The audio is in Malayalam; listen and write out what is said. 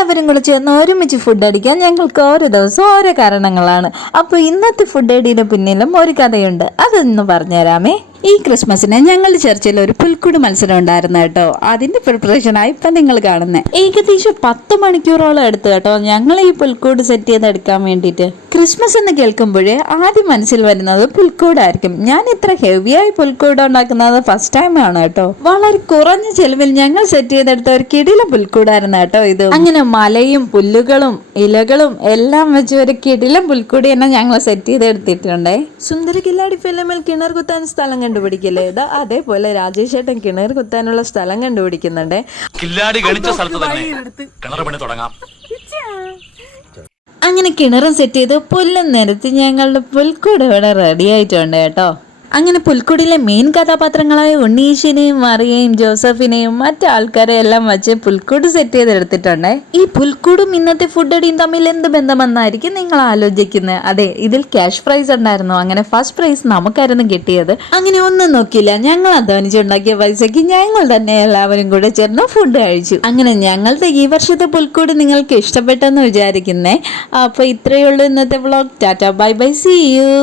എല്ലാവരും കൂടെ ചേർന്ന് ഒരുമിച്ച് ഫുഡ് അടിക്കാൻ ഞങ്ങൾക്ക് ഓരോ ദിവസം ഓരോ കാരണങ്ങളാണ്. അപ്പോൾ ഇന്നത്തെ ഫുഡ് അടിയുടെ പിന്നിലും ഒരു കഥയുണ്ട്. അതൊന്ന് പറഞ്ഞുതരാമേ. ഈ ക്രിസ്മസിന് ഞങ്ങളുടെ ചർച്ചിൽ ഒരു പുൽക്കൂട് മത്സരം ഉണ്ടായിരുന്നു കേട്ടോ. അതിന്റെ പ്രിപ്പറേഷനായി ഇപ്പം നിങ്ങൾ കാണുന്നത് ഏകദേശം പത്ത് മണിക്കൂറോളം എടുത്തു കേട്ടോ ഞങ്ങൾ ഈ പുൽക്കൂട് സെറ്റ് ചെയ്ത് എടുക്കാൻ വേണ്ടിട്ട് ക്രിസ്മസ് എന്ന് കേൾക്കുമ്പോഴേ ആദ്യം മനസ്സിൽ വരുന്നത് പുൽക്കൂടായിരിക്കും. ഞാൻ ഇത്ര ഹെവിയായി പുൽക്കൂട് ഉണ്ടാക്കുന്നത് ഫസ്റ്റ് ടൈം ആണ് കേട്ടോ. വളരെ കുറഞ്ഞ ചെലവിൽ ഞങ്ങൾ സെറ്റ് ചെയ്തെടുത്ത ഒരു കിടില പുൽക്കൂടായിരുന്നു കേട്ടോ ഇത്. അങ്ങനെ മലയും പുല്ലുകളും ഇലകളും എല്ലാം വെച്ച് ഒരു കിടിലം പുൽക്കൂടി തന്നെ ഞങ്ങൾ സെറ്റ് ചെയ്തെടുത്തിട്ടുണ്ടേ. സുന്ദര കില്ലാടി ഫിലിമിൽ കിണർ കുത്താൻ സ്ഥലം കണ്ടുപിടിക്കില്ലേ? ഇതാ അതേപോലെ രാജേഷ് ഏട്ടൻ കിണർ കുത്താനുള്ള സ്ഥലം കണ്ടുപിടിക്കുന്നുണ്ടേ. അങ്ങനെ കിണറും സെറ്റ് ചെയ്ത് പുല്ലും നിരത്തി ഞങ്ങളുടെ പുൽക്കൂട് ഇവിടെ റെഡി ആയിട്ടുണ്ട് കേട്ടോ. അങ്ങനെ പുൽക്കുടിയിലെ മെയിൻ കഥാപാത്രങ്ങളായ ഉണ്ണീഷിനെയും മറിയയും ജോസഫിനെയും മറ്റു ആൾക്കാരെ എല്ലാം വെച്ച് പുൽക്കൂട് സെറ്റ് ചെയ്തെടുത്തിട്ടുണ്ട്. ഈ പുൽക്കൂടും ഇന്നത്തെ ഫുഡ് അടിയും തമ്മിൽ എന്ത് ബന്ധമെന്നായിരിക്കും നിങ്ങൾ ആലോചിക്കുന്നത്. അതെ ഇതിൽ ക്യാഷ് പ്രൈസ് ഉണ്ടായിരുന്നു. അങ്ങനെ ഫസ്റ്റ് പ്രൈസ് നമുക്കായിരുന്നു കിട്ടിയത്. അങ്ങനെ ഒന്നും നോക്കിയില്ല. ഞങ്ങൾ അധ്വാനിച്ചുണ്ടാക്കിയ പൈസക്ക് ഞങ്ങൾ തന്നെ എല്ലാവരും കൂടെ ചേർന്ന് ഫുഡ് കഴിച്ചു. അങ്ങനെ ഞങ്ങളുടെ ഈ വർഷത്തെ പുൽക്കൂട് നിങ്ങൾക്ക് ഇഷ്ടപ്പെട്ടെന്ന് വിചാരിക്കുന്നേ. അപ്പോൾ ഇത്രയേ ഉള്ളൂ ഇന്നത്തെ blog tata bye bye see you